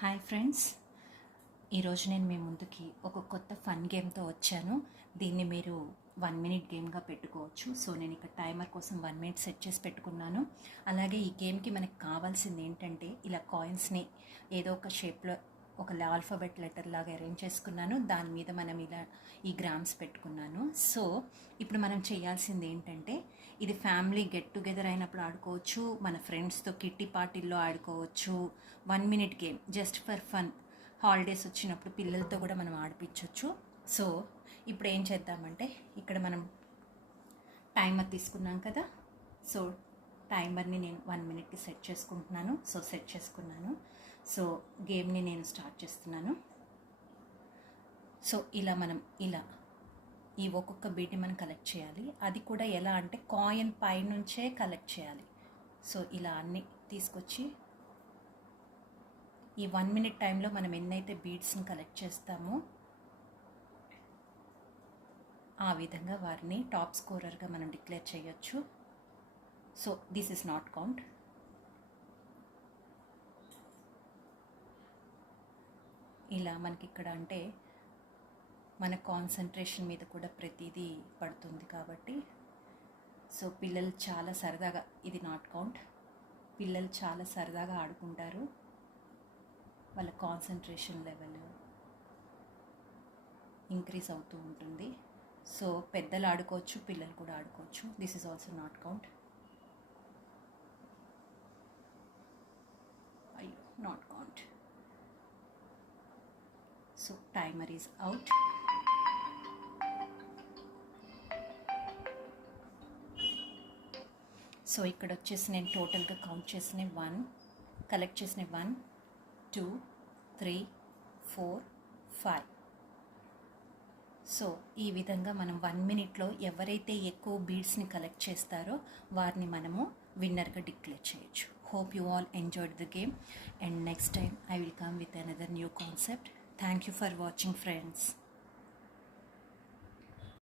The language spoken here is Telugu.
హాయ్ ఫ్రెండ్స్, ఈరోజు నేను మీ ముందుకి ఒక కొత్త ఫన్ గేమ్తో వచ్చాను. దీన్ని మీరు 1 మినిట్ గేమ్గా పెట్టుకోవచ్చు. సో నేను ఇక్కడ టైమర్ కోసం 1 మినిట్ సెట్ చేసి పెట్టుకున్నాను. అలాగే ఈ గేమ్కి మనకు కావాల్సింది ఏంటంటే ఇలా కాయిన్స్ని ఏదో ఒక షేప్లో ఒక ఆల్ఫాబెట్ లెటర్ లాగా అరేంజ్ చేసుకున్నాను. దాని మీద మనం ఇలా ఈ గ్రామ్స్ పెట్టుకున్నాను. సో ఇప్పుడు మనం చేయాల్సింది ఏంటంటే ఇది ఫ్యామిలీ గెట్ టుగెదర్ అయినప్పుడు ఆడుకోవచ్చు, మన ఫ్రెండ్స్తో కిట్టి పార్టీల్లో ఆడుకోవచ్చు. 1 minute game just for fun. Holidays వచ్చినప్పుడు పిల్లలతో కూడా మనం ఆడిపించవచ్చు. సో ఇప్పుడు ఏం చేద్దామంటే ఇక్కడ మనం టైమర్ తీసుకున్నాం కదా. సో టైమర్ని నేను 1 మినిట్కి సెట్ చేసుకుంటున్నాను. సో సెట్ చేసుకున్నాను. సో గేమ్ని నేను స్టార్ట్ చేస్తున్నాను. సో ఇలా మనం ఇలా ఈ ఒక్కొక్క బీట్ని మనం కలెక్ట్ చేయాలి. అది కూడా ఎలా అంటే కాయిన్ పై నుంచే కలెక్ట్ చేయాలి. సో ఇలా అన్నీ తీసుకొచ్చి ఈ 1 మినిట్ టైంలో మనం ఎన్నైతే బీడ్స్ని కలెక్ట్ చేస్తామో ఆ విధంగా వారిని టాప్ స్కోరర్గా మనం డిక్లేర్ చేయొచ్చు. So this is not count. ఇలా మనకి ఇక్కడ అంటే మన కాన్సన్ట్రేషన్ మీద కూడా ప్రతిదీ పడుతుంది కాబట్టి సో పిల్లలు చాలా సరదాగా, ఇది నాట్ కౌంట్, పిల్లలు చాలా సరదాగా ఆడుకుంటారు. వాళ్ళ కాన్సన్ట్రేషన్ లెవెల్ ఇంక్రీజ్ అవుతూ ఉంటుంది. సో పెద్దలు ఆడుకోవచ్చు, పిల్లలు కూడా ఆడుకోవచ్చు. This is also not count. అయ్యో, not count. So timer is out. So ఇక్కడ వచ్చేసి నేను టోటల్గా కౌంట్ చేసిన 1, కలెక్ట్ చేసిన 1, 2, 3, 4, 5. సో ఈ విధంగా మనం 1 మినిట్లో ఎవరైతే ఎక్కువ బీడ్స్ని కలెక్ట్ చేస్తారో వారిని మనము విన్నర్గా డిక్లేర్ చేయొచ్చు. Hope you all enjoyed the game, and next time I will come with another new concept. Thank you for watching, friends.